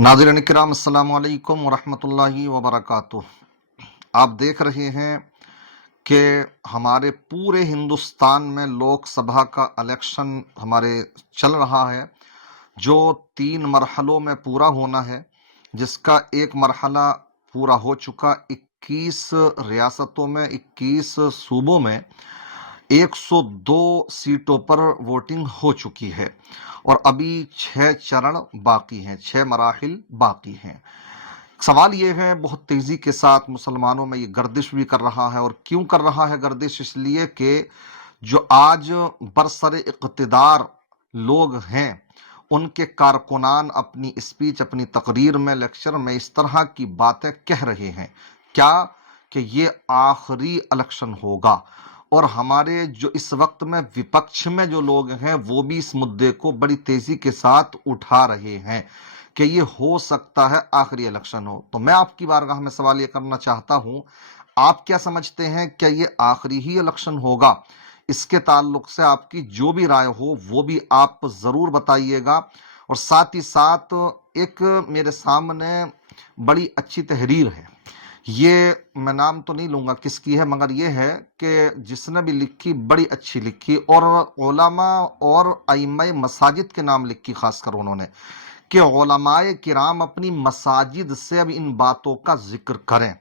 नाज़रीन किराम अस्सलाम वालेकुम वरहमतुल्लाहि वबरकातुह। आप देख रहे हैं कि हमारे पूरे हिंदुस्तान में लोकसभा का इलेक्शन हमारे चल रहा है, जो 3 मरहलों में पूरा होना है, जिसका एक मरहला पूरा हो चुका। 21 रियासतों में 21 सूबों में 102 सीटों पर वोटिंग हो चुकी है और अभी 6 चरण बाकी हैं, 6 मराहिल बाकी हैं। सवाल ये है, बहुत तेजी के साथ मुसलमानों में ये गर्दिश भी कर रहा है। और क्यों कर रहा है गर्दिश? इसलिए कि जो आज बरसर इक़्तिदार लोग हैं, उनके कारकुनान अपनी स्पीच, अपनी तकरीर में, लेक्चर में इस तरह की बातें कह रहे हैं क्या कि ये आखिरी इलेक्शन होगा। और हमारे जो इस वक्त में विपक्ष में जो लोग हैं, वो भी इस मुद्दे को बड़ी तेजी के साथ उठा रहे हैं कि ये हो सकता है आखिरी इलेक्शन हो। तो मैं आपकी बारगाह में सवाल ये करना चाहता हूं, आप क्या समझते हैं, क्या ये आखिरी ही इलेक्शन होगा? इसके ताल्लुक से आपकी जो भी राय हो वो भी आप ज़रूर बताइएगा। और साथ ही साथ एक मेरे सामने बड़ी अच्छी तहरीर है, ये मैं नाम तो नहीं लूँगा किसकी है, मगर ये है कि जिसने भी लिखी बड़ी अच्छी लिखी, और उलमा और अइम्मा मसाजिद के नाम लिखी, खासकर उन्होंने, कि उलमाए किराम अपनी मसाजिद से अब इन बातों का जिक्र करें।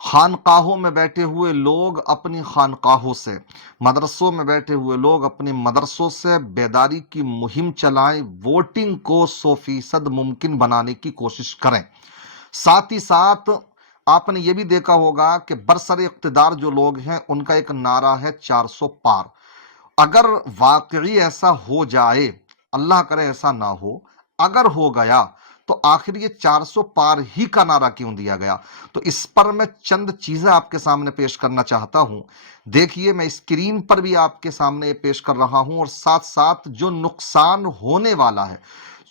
खानकाहों में बैठे हुए लोग अपनी खानकाहों से, मदरसों में बैठे हुए लोग अपने मदरसों से बेदारी की मुहिम चलाएं, वोटिंग को 100% मुमकिन बनाने की कोशिश करें। साथ ही साथ आपने ये भी देखा होगा कि बरसर इक़्तिदार जो लोग हैं, उनका एक नारा है 400 पार। अगर वाकई ऐसा हो जाए, अल्लाह करे ऐसा ना हो, अगर हो गया तो आखिर ये 400 पार ही का नारा क्यों दिया गया? तो इस पर मैं चंद चीजें आपके सामने पेश करना चाहता हूं। देखिए, मैं स्क्रीन पर भी आपके सामने पेश कर रहा हूं, और साथ साथ जो नुकसान होने वाला है,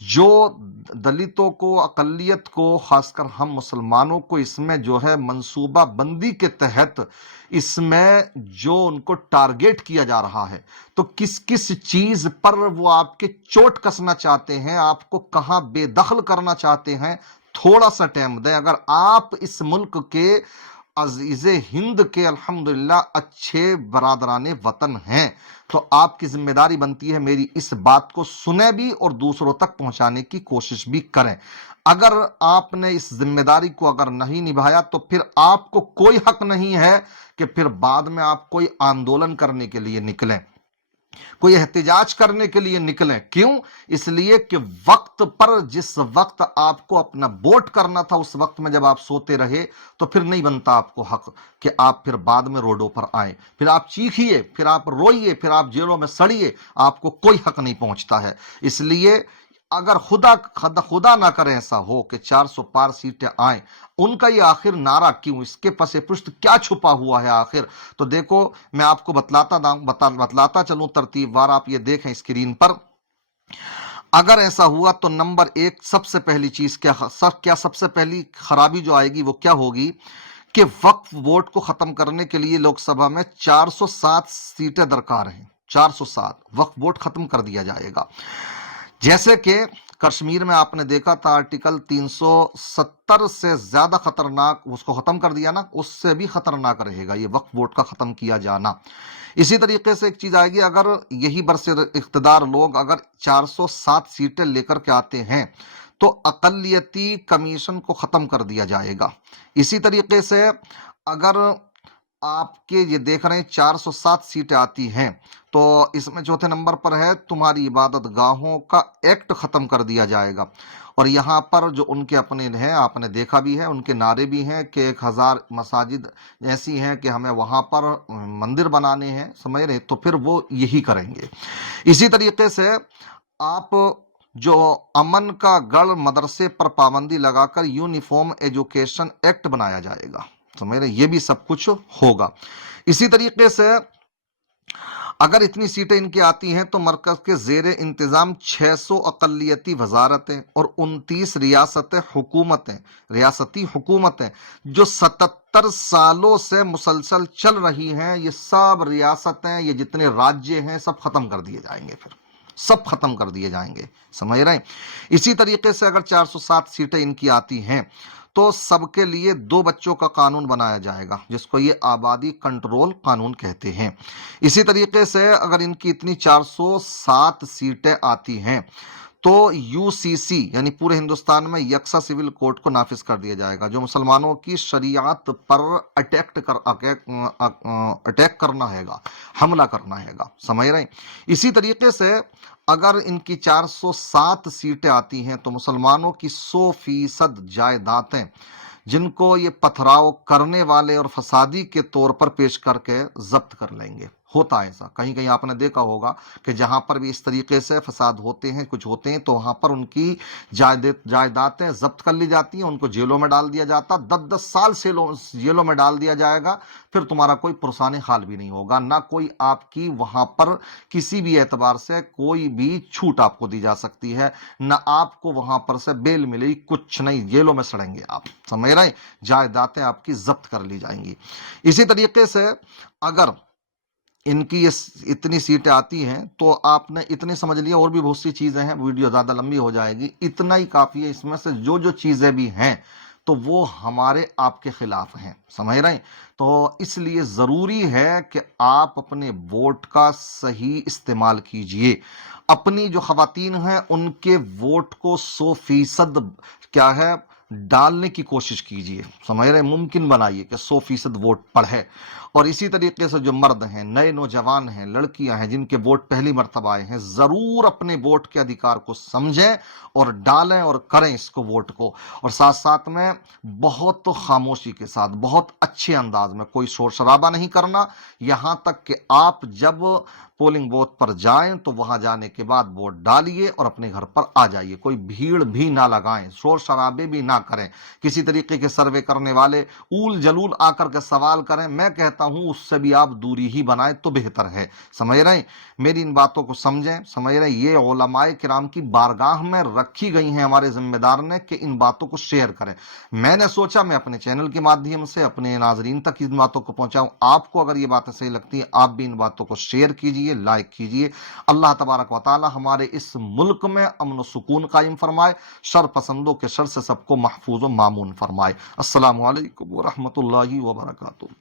जो दलितों को, अकलियत को, खासकर हम मुसलमानों को इसमें जो है मंसूबा बंदी के तहत इसमें जो उनको टारगेट किया जा रहा है, तो किस किस चीज पर वो आपके चोट कसना चाहते हैं, आपको कहां बेदखल करना चाहते हैं, थोड़ा सा टाइम दें। अगर आप इस मुल्क के अजीज़े हिंद के अल्हम्दुलिल्लाह अच्छे बरादराने वतन हैं, तो आपकी जिम्मेदारी बनती है मेरी इस बात को सुने भी और दूसरों तक पहुंचाने की कोशिश भी करें। अगर आपने इस जिम्मेदारी को अगर नहीं निभाया, तो फिर आपको कोई हक नहीं है कि फिर बाद में आप कोई आंदोलन करने के लिए निकलें, कोई एहतिजाज करने के लिए निकलें। क्यों? इसलिए कि वक्त पर, जिस वक्त आपको अपना वोट करना था, उस वक्त में जब आप सोते रहे, तो फिर नहीं बनता आपको हक कि आप फिर बाद में रोडों पर आए, फिर आप चीखिए, फिर आप रोइए, फिर आप जेलों में सड़िए, आपको कोई हक नहीं पहुंचता है। इसलिए अगर खुदा खुदा खुदा ना करे ऐसा हो कि 400 पार सीटें आए, उनका ये आखिर नारा क्यों, इसके पसे पृष्ठ क्या छुपा हुआ है आखिर? तो देखो, मैं आपको बतलाता चलूं तरतीबवार, आप ये देखें स्क्रीन पर। अगर ऐसा हुआ तो नंबर 1, सबसे पहली चीज क्या सबसे पहली खराबी जो आएगी वो क्या होगी कि वक्फ वोट को खत्म करने के लिए लोकसभा में 407 सीटें दरकार हैं। 407 वक्फ वोट खत्म कर दिया जाएगा। जैसे कि कश्मीर में आपने देखा था, आर्टिकल 370 से ज्यादा खतरनाक, उसको खत्म कर दिया ना, उससे भी खतरनाक रहेगा ये वक्फ वोट का खत्म किया जाना। इसी तरीके से एक चीज आएगी, अगर यही बरसर इख्तिदार लोग अगर 407 सीटें लेकर के आते हैं, तो अकलियती कमीशन को खत्म कर दिया जाएगा। इसी तरीके से अगर आपके ये देख रहे हैं 407 सीटें आती हैं, तो इसमें चौथे नंबर पर है तुम्हारी इबादत गाहों का एक्ट खत्म कर दिया जाएगा। और यहाँ पर जो उनके अपने हैं, आपने देखा भी है, उनके नारे भी हैं कि 1000 मसाजिद ऐसी हैं कि हमें वहाँ पर मंदिर बनाने हैं, समझ रहे, तो फिर वो यही करेंगे। इसी तरीके से आप जो अमन का गढ़ मदरसे पर पाबंदी लगाकर यूनिफॉर्म एजुकेशन एक्ट बनाया जाएगा, तो मेरे ये भी सब कुछ होगा। इसी तरीके से अगर इतनी सीटें इनकी आती हैं, तो मरकज के जेरे इंतजाम 600 अकलियती वजारतें और 29 रियासती हुकूमतें जो 77 सालों से मुसलसल चल रही हैं, ये सब रियासतें, ये जितने राज्य हैं, सब खत्म कर दिए जाएंगे। फिर सब खत्म कर दिए जाएंगे, समझ रहे हैं। इसी तरीके से अगर 407 सीटें इनकी आती हैं तो सबके लिए 2 बच्चों का कानून बनाया जाएगा, जिसको ये आबादी कंट्रोल कानून कहते हैं। इसी तरीके से अगर इनकी इतनी 407 सीटें आती हैं तो यूसीसी यानी पूरे हिंदुस्तान में यकसा सिविल कोड को नाफिज कर दिया जाएगा, जो मुसलमानों की शरीयत पर अटैक करना हैगा, हमला करना हैगा, समझ रहे हैं। इसी तरीके से अगर इनकी 407 सीटें आती हैं तो मुसलमानों की 100% जायदादें जिनको ये पथराव करने वाले और फसादी के तौर पर पेश करके जब्त कर लेंगे। होता है ऐसा, कहीं कहीं आपने देखा होगा कि जहां पर भी इस तरीके से फसाद होते हैं, कुछ होते हैं, तो वहां पर उनकी जायदादें जब्त कर ली जाती हैं, उनको जेलों में डाल दिया जाता, 10-10 साल से जेलों में डाल दिया जाएगा। फिर तुम्हारा कोई पुरसाने हाल भी नहीं होगा, ना कोई आपकी वहां पर किसी भी एतबार से कोई भी छूट आपको दी जा सकती है, ना आपको वहां पर से बेल मिलेगी, कुछ नहीं, जेलों में सड़ेंगे आप, समझ रहे हैं। जायदादें आपकी जब्त कर ली जाएंगी। इसी तरीके से अगर इनकी ये इतनी सीटें आती हैं तो आपने इतने समझ लिया, और भी बहुत सी चीजें हैं, वीडियो ज्यादा लंबी हो जाएगी, इतना ही काफी है। इसमें से जो जो चीजें भी हैं तो वो हमारे आपके खिलाफ हैं, समझ रहे हैं। तो इसलिए जरूरी है कि आप अपने वोट का सही इस्तेमाल कीजिए। अपनी जो खवातीन हैं उनके वोट को 100% क्या है डालने की कोशिश कीजिए, समझ रहे, मुमकिन बनाइए कि 100% वोट पड़े। और इसी तरीके से जो मर्द हैं, नए नौजवान हैं, लड़कियां हैं जिनके वोट पहली मर्तबा आए हैं, जरूर अपने वोट के अधिकार को समझें और डालें और करें इसको, वोट को। और साथ साथ में बहुत खामोशी के साथ, बहुत अच्छे अंदाज में, कोई शोर शराबा नहीं करना। यहां तक कि आप जब पोलिंग बूथ पर जाएं तो वहां जाने के बाद वोट डालिए और अपने घर पर आ जाइए। कोई भीड़ भी ना लगाएं, शोर शराबे भी ना करें। किसी तरीके के सर्वे करने वाले ऊल जलूल आकर के सवाल करें, मैं कहता हूं उससे भी आप दूरी ही बनाएं तो बेहतर है, समझ रहे हैं। मेरी इन बातों को समझें, समझ रहे हैं। ये उलमाए किराम की बारगाह में रखी गई हैं हमारे जिम्मेदार ने कि इन बातों को शेयर करें। मैंने सोचा मैं अपने चैनल के माध्यम से अपने नाजरीन तक इन बातों को पहुंचाऊं। आपको अगर ये बातें सही लगती हैं, आप भी इन बातों को शेयर कीजिए, लाइक कीजिए। अल्लाह तबारक व तआला हमारे इस मुल्क में अमन सुकून कायम फरमाए, शर पसंदों के शर से सबको महफूज व मामून फरमाए। अस्सलामु अलैकुम व रहमतुल्लाहि व बरकातुहू।